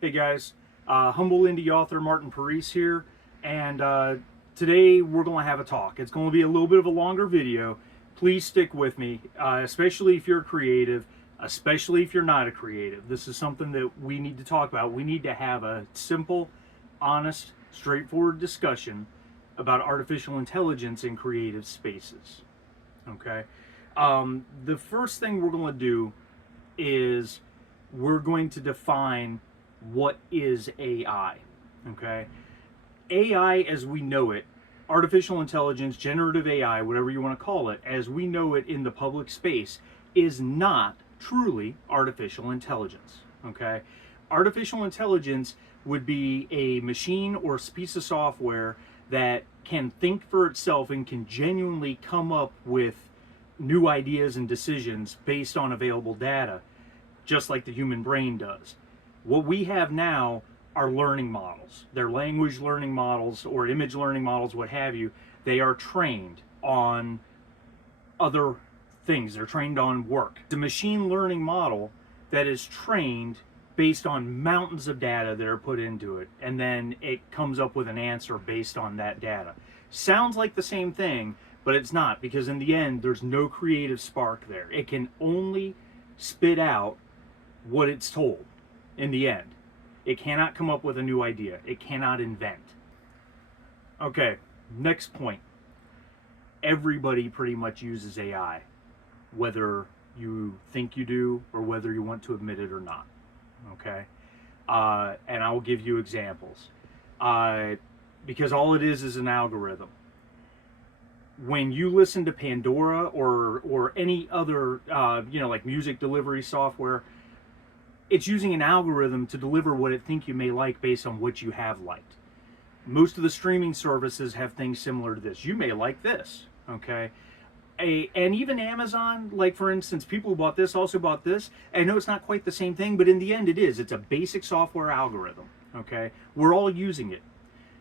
Hey guys, humble indie author Martin Parise here, and today we're going to have a talk. It's going to be a little bit of a longer video. Please stick with me, especially if you're creative, especially if you're not a creative. This is something that we need to talk about. We need to have a simple, honest, straightforward discussion about artificial intelligence in creative spaces. Okay? The first thing we're going to do is we're going to define what is AI. Okay? AI as we know it, artificial intelligence, generative AI, whatever you want to call it, as we know it in the public space, is not truly artificial intelligence. Okay? Artificial intelligence would be a machine or a piece of software that can think for itself and can genuinely come up with new ideas and decisions based on available data, just like the human brain does. What we have now are learning models. They're language learning models or image learning models, what have you. They are trained on other things. They're trained on work. The machine learning model that is trained based on mountains of data that are put into it, and then it comes up with an answer based on that data. Sounds like the same thing, but it's not, because in the end, there's no creative spark there. It can only spit out what it's told in the end. It cannot come up with a new idea. It cannot invent. Okay, next point. Everybody pretty much uses AI, whether you think you do or whether you want to admit it or not. Okay? And I will give you examples. Because all it is an algorithm. When you listen to Pandora or any other, like music delivery software, it's using an algorithm to deliver what it think you may like based on what you have liked. Most of the streaming services have things similar to this. You may like this, okay? And even Amazon, like for instance, people who bought this also bought this. I know it's not quite the same thing, but in the end it is. It's a basic software algorithm, okay? We're all using it.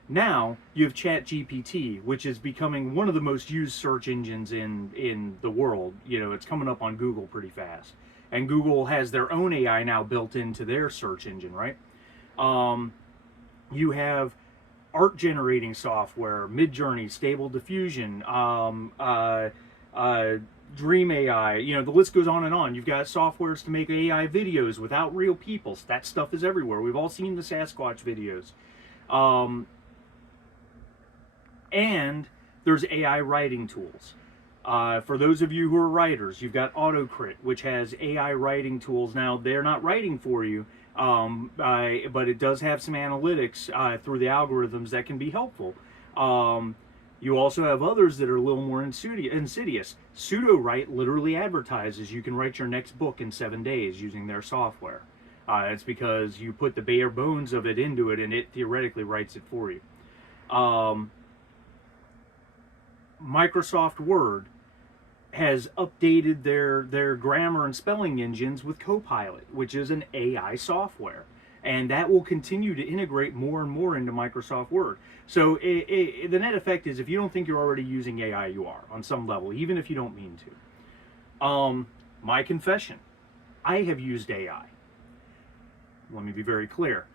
Now you have ChatGPT, which is becoming one of the most used search engines in the world. You know, it's coming up on Google pretty fast. And Google has their own AI now built into their search engine, right? You have art generating software, Midjourney, Stable Diffusion, Dream AI. You know, the list goes on and on. You've got softwares to make AI videos without real people. That stuff is everywhere. We've all seen the Sasquatch videos. And there's AI writing tools. For those of you who are writers, you've got AutoCrit, which has AI writing tools. Now, they're not writing for you, but it does have some analytics through the algorithms that can be helpful. You also have others that are a little more insidious. Sudowrite literally advertises you can write your next book in 7 days using their software. It's because you put the bare bones of it into it, and it theoretically writes it for you. Microsoft Word has updated their grammar and spelling engines with Copilot, which is an AI software. And that will continue to integrate more and more into Microsoft Word. So the net effect is, if you don't think you're already using AI, you are on some level, even if you don't mean to. My confession, I have used AI. Let me be very clear.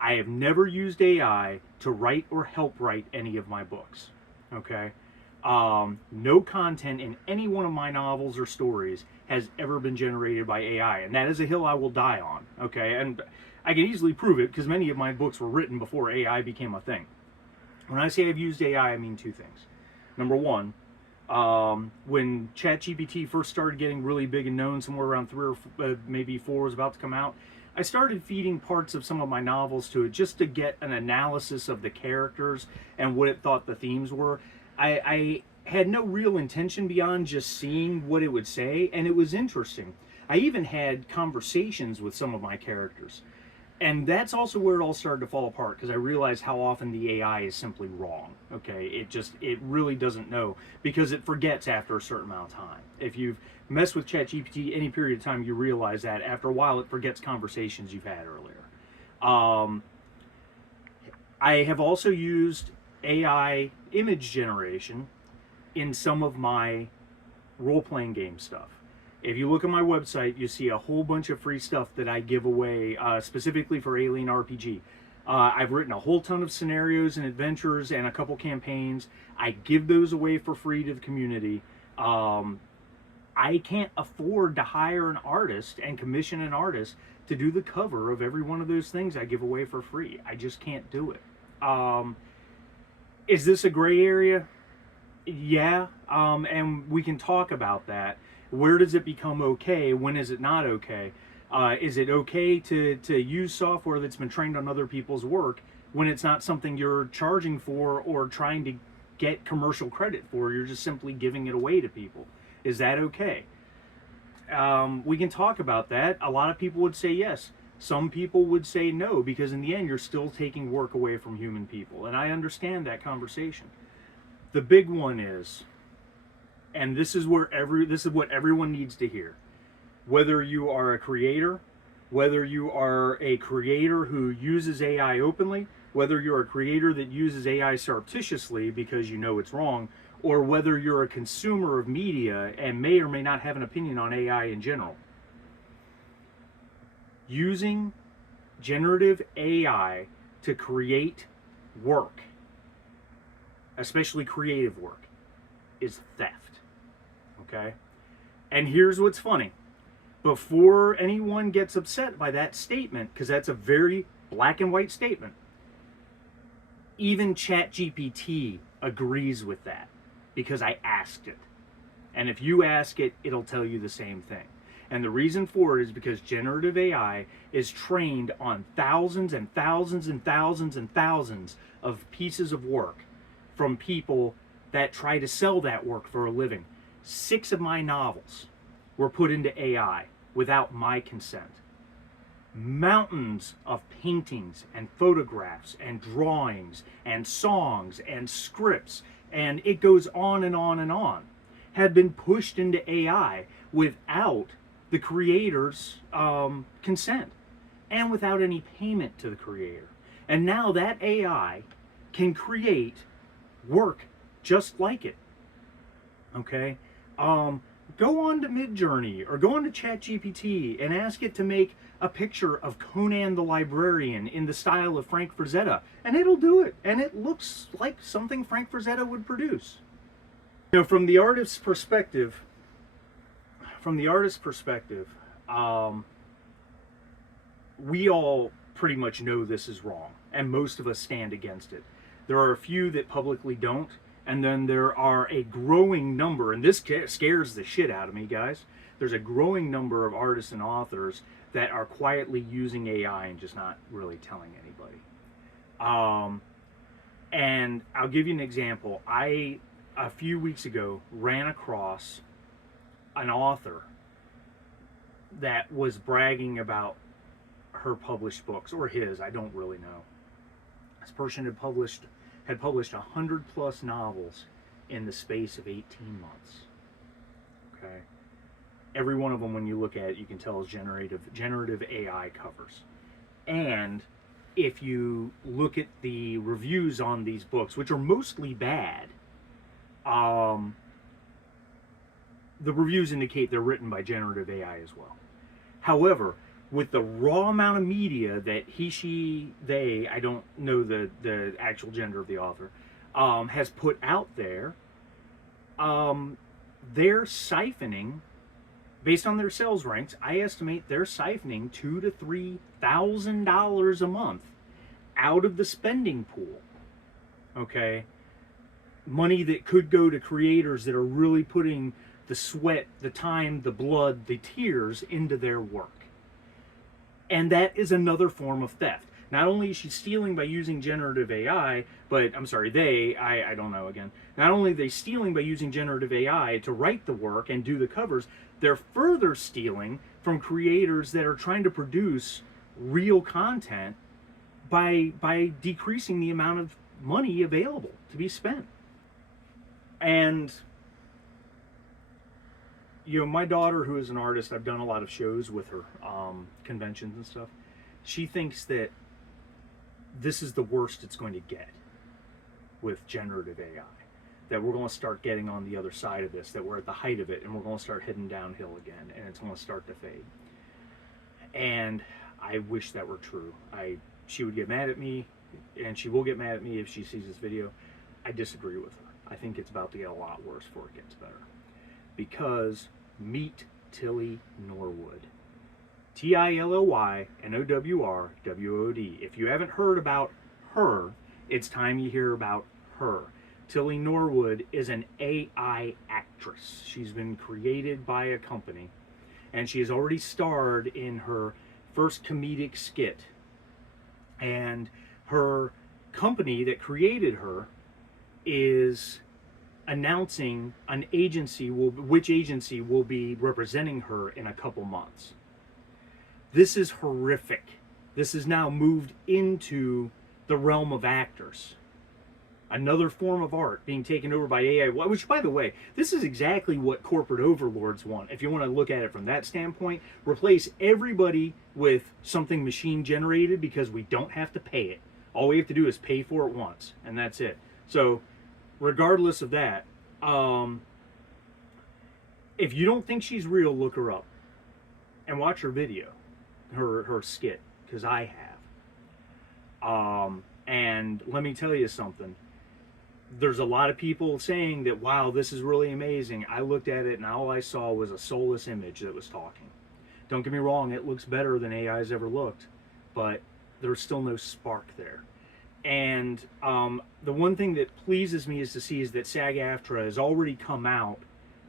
I have never used AI to write or help write any of my books. Okay? No content in any one of my novels or stories has ever been generated by AI, and that is a hill I will die on. Okay, and I can easily prove it because many of my books were written before AI became a thing. When I say I've used AI, I mean two things. Number one, when ChatGPT first started getting really big and known, somewhere around 3 or maybe 4 was about to come out, I started feeding parts of some of my novels to it just to get an analysis of the characters and what it thought the themes were. I had no real intention beyond just seeing what it would say, and it was interesting. I even had conversations with some of my characters. And that's also where it all started to fall apart, because I realized how often the AI is simply wrong. Okay, it really doesn't know, because it forgets after a certain amount of time. If you've messed with ChatGPT any period of time, you realize that after a while it forgets conversations you've had earlier. I have also used AI image generation in some of my role-playing game stuff. If you look at my website, you see a whole bunch of free stuff that I give away specifically for Alien RPG. I've written a whole ton of scenarios and adventures and a couple campaigns. I give those away for free to the community. I can't afford to hire an artist and commission an artist to do the cover of every one of those things I give away for free. I just can't do it. Is this a gray area? Yeah, and we can talk about that. Where does it become okay? When is it not okay? Is it okay to use software that's been trained on other people's work when it's not something you're charging for or trying to get commercial credit for? You're just simply giving it away to people. Is that okay? We can talk about that. A lot of people would say yes. Some people would say no, because in the end, you're still taking work away from human people. And I understand that conversation. The big one is, and this is what everyone needs to hear. Whether you are a creator, whether you are a creator who uses AI openly, whether you're a creator that uses AI surreptitiously because you know it's wrong, or whether you're a consumer of media and may or may not have an opinion on AI in general. Using generative AI to create work, especially creative work, is theft. Okay? And here's what's funny. Before anyone gets upset by that statement, because that's a very black and white statement, even ChatGPT agrees with that, because I asked it. And if you ask it, it'll tell you the same thing. And the reason for it is because generative AI is trained on thousands and thousands and thousands and thousands of pieces of work from people that try to sell that work for a living. 6 of my novels were put into AI without my consent. Mountains of paintings and photographs and drawings and songs and scripts, and it goes on and on and on, have been pushed into AI without the creator's consent and without any payment to the creator. And now that AI can create work just like it. Okay? Go on to Midjourney or go on to ChatGPT and ask it to make a picture of Conan the Librarian in the style of Frank Frazetta, and it'll do it. And it looks like something Frank Frazetta would produce. You know, from the artist's perspective, we all pretty much know this is wrong, and most of us stand against it. There are a few that publicly don't, and then there are a growing number, and this scares the shit out of me, guys. There's a growing number of artists and authors that are quietly using AI and just not really telling anybody. And I'll give you an example. A few weeks ago, ran across an author that was bragging about her published books, or his, I don't really know. This person had published 100 plus novels in the space of 18 months. Okay? Every one of them, when you look at it, you can tell is generative AI covers. And if you look at the reviews on these books, which are mostly bad, the reviews indicate they're written by generative AI as well. However, with the raw amount of media that he, she, they, I don't know the actual gender of the author, has put out there, they're siphoning, based on their sales ranks, I estimate they're siphoning $2,000 to $3,000 a month out of the spending pool. Okay? Money that could go to creators that are really putting the sweat, the time, the blood, the tears into their work. And that is another form of theft. Not only is she stealing by using generative AI, but, I don't know again. Not only are they stealing by using generative AI to write the work and do the covers, they're further stealing from creators that are trying to produce real content by decreasing the amount of money available to be spent. And, you know, my daughter, who is an artist, I've done a lot of shows with her, conventions and stuff. She thinks that this is the worst it's going to get with generative AI. that we're going to start getting on the other side of this, that we're at the height of it, and we're going to start heading downhill again, and it's going to start to fade. And I wish that were true. She would get mad at me, and she will get mad at me if she sees this video. I disagree with her. I think it's about to get a lot worse before it gets better. Because meet Tilly Norwood. TILLY NOWRWOD. If you haven't heard about her, it's time you hear about her. Tilly Norwood is an AI actress. She's been created by a company, and she has already starred in her first comedic skit. And her company that created her is announcing which agency will be representing her in a couple months. This is horrific. This has now moved into the realm of actors. Another form of art being taken over by AI, which, by the way, this is exactly what corporate overlords want. If you want to look at it from that standpoint, replace everybody with something machine generated because we don't have to pay it. All we have to do is pay for it once, and that's it. So, regardless of that, if you don't think she's real, look her up and watch her video, her skit, because I have. And let me tell you something. There's a lot of people saying that, wow, this is really amazing. I looked at it and all I saw was a soulless image that was talking. Don't get me wrong, it looks better than AI's ever looked, but there's still no spark there. And the one thing that pleases me is that SAG-AFTRA has already come out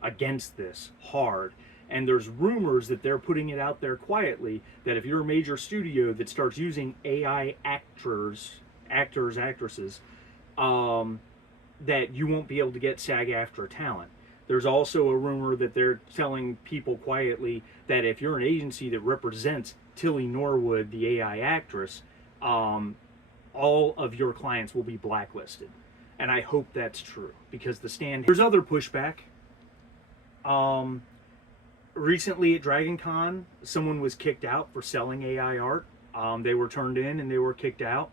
against this hard. And there's rumors that they're putting it out there quietly that if you're a major studio that starts using AI actors, actresses, that you won't be able to get SAG-AFTRA talent. There's also a rumor that they're telling people quietly that if you're an agency that represents Tilly Norwood, the AI actress, all of your clients will be blacklisted. And I hope that's true, because there's other pushback. Recently at Dragon Con, someone was kicked out for selling AI art. They were turned in and they were kicked out.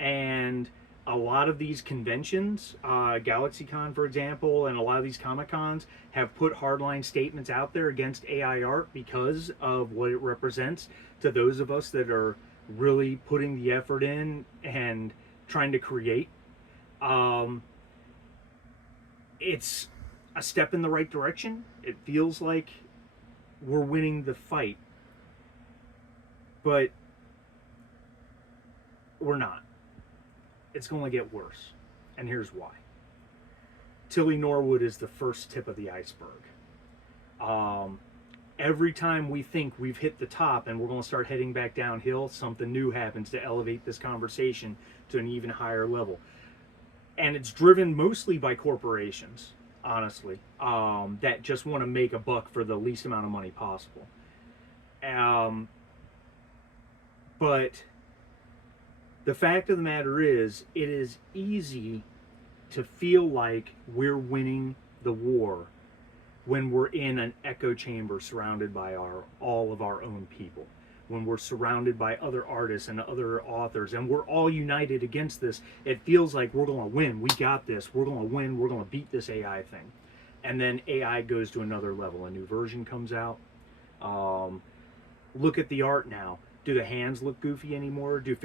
And a lot of these conventions, GalaxyCon for example, and a lot of these Comic Cons have put hardline statements out there against AI art because of what it represents to those of us that are really putting the effort in and trying to create. It's a step in the right direction. It feels like we're winning the fight, but we're not. It's going to get worse, and here's why. Tilly Norwood is the first tip of the iceberg. Every time we think we've hit the top and we're going to start heading back downhill, something new happens to elevate this conversation to an even higher level. And it's driven mostly by corporations, honestly, that just want to make a buck for the least amount of money possible. But the fact of the matter is, it is easy to feel like we're winning the war when we're in an echo chamber surrounded by all of our own people, when we're surrounded by other artists and other authors, and we're all united against this. It feels like we're going to win. We got this. We're going to win. We're going to beat this AI thing. And then AI goes to another level. A new version comes out. Look at the art now. Do the hands look goofy anymore? Do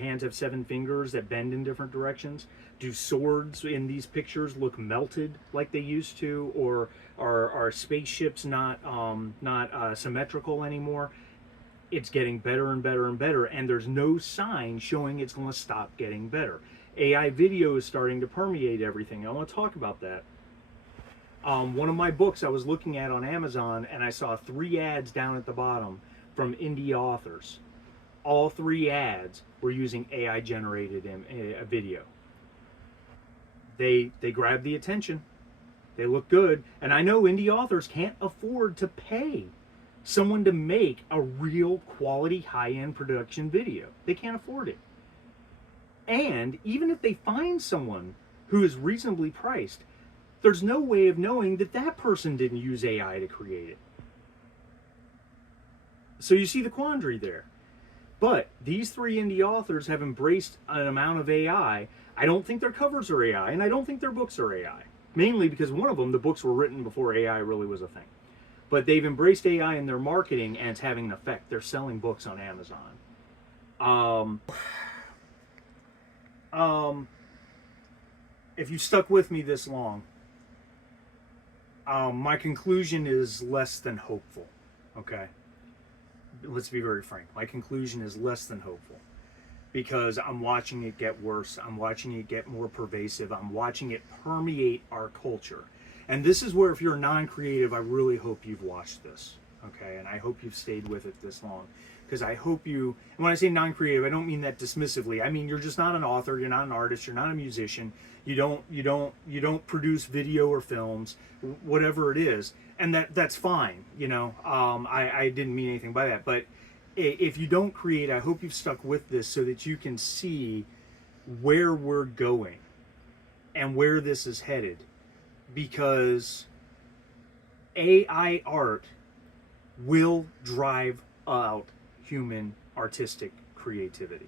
hands have 7 fingers that bend in different directions? Do swords in these pictures look melted like they used to? Or are spaceships not symmetrical anymore? It's getting better and better and better, and there's no sign showing it's going to stop getting better. AI video is starting to permeate everything. I want to talk about that. One of my books I was looking at on Amazon, and I saw 3 ads down at the bottom from indie authors. All 3 ads were using AI generated video. They grabbed the attention. They look good. And I know indie authors can't afford to pay someone to make a real quality high-end production video. They can't afford it. And even if they find someone who is reasonably priced, there's no way of knowing that that person didn't use AI to create it. So you see the quandary there. But these 3 indie authors have embraced an amount of AI. I don't think their covers are AI, and I don't think their books are AI. mainly because one of them, the books were written before AI really was a thing. But they've embraced AI in their marketing, and it's having an effect. They're selling books on Amazon. Um, if you stuck with me this long, my conclusion is less than hopeful. Okay, let's be very frank. My conclusion is less than hopeful because I'm watching it get worse. I'm watching it get more pervasive. I'm watching it permeate our culture. And this is where, if you're non-creative, I really hope you've watched this. Okay, and I hope you've stayed with it this long, because I hope you, and when I say non-creative, I don't mean that dismissively. I mean, you're just not an author, you're not an artist, you're not a musician, you don't produce video or films, whatever it is, and that's fine. I didn't mean anything by that, but if you don't create, I hope you've stuck with this so that you can see where we're going and where this is headed, because AI art will drive out human artistic creativity.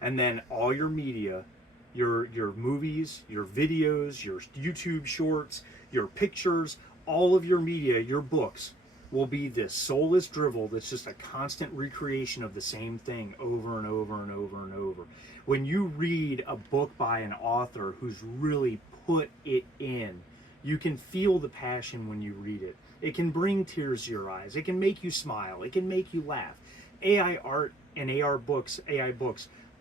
And then all your media, your movies, your videos, your YouTube shorts, your pictures, all of your media, your books will be this soulless drivel that's just a constant recreation of the same thing over and over and over and over. When you read a book by an author who's really put it in, you can feel the passion when you read it. It can bring tears to your eyes. It can make you smile. It can make you laugh. AI art and AI books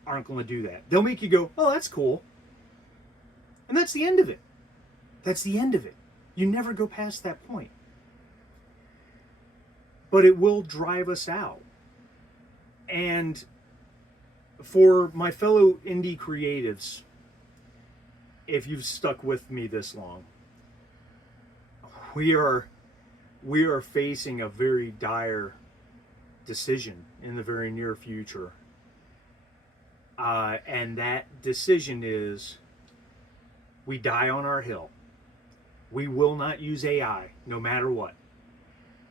aren't going to do that. They'll make you go, oh, that's cool. And that's the end of it. That's the end of it. You never go past that point. But it will drive us out. And for my fellow indie creatives, if you've stuck with me this long, we are facing a very dire decision in the very near future. And that decision is, we die on our hill. We will not use AI no matter what.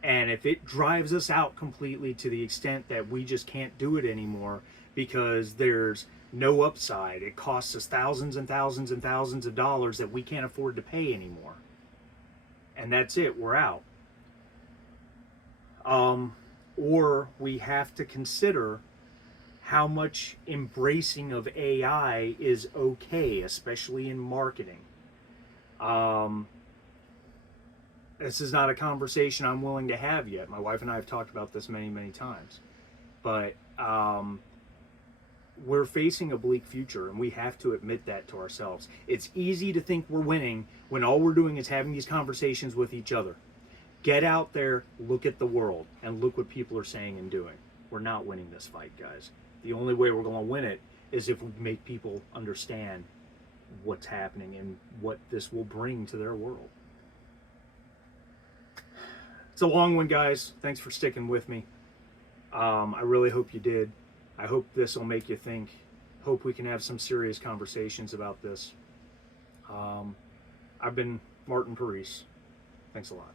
And if it drives us out completely to the extent that we just can't do it anymore because there's no upside, it costs us thousands and thousands and thousands of dollars that we can't afford to pay anymore, and that's it, we're out. Or we have to consider how much embracing of AI is okay, especially in marketing. This is not a conversation I'm willing to have yet. My wife and I have talked about this many, many times. But we're facing a bleak future, and we have to admit that to ourselves. It's easy to think we're winning when all we're doing is having these conversations with each other. Get out there, look at the world, and look what people are saying and doing. We're not winning this fight, guys. The only way we're going to win it is if we make people understand what's happening and what this will bring to their world. It's a long one, guys. Thanks for sticking with me. I really hope you did. I hope this will make you think. Hope we can have some serious conversations about this. I've been Martin Parise. Thanks a lot.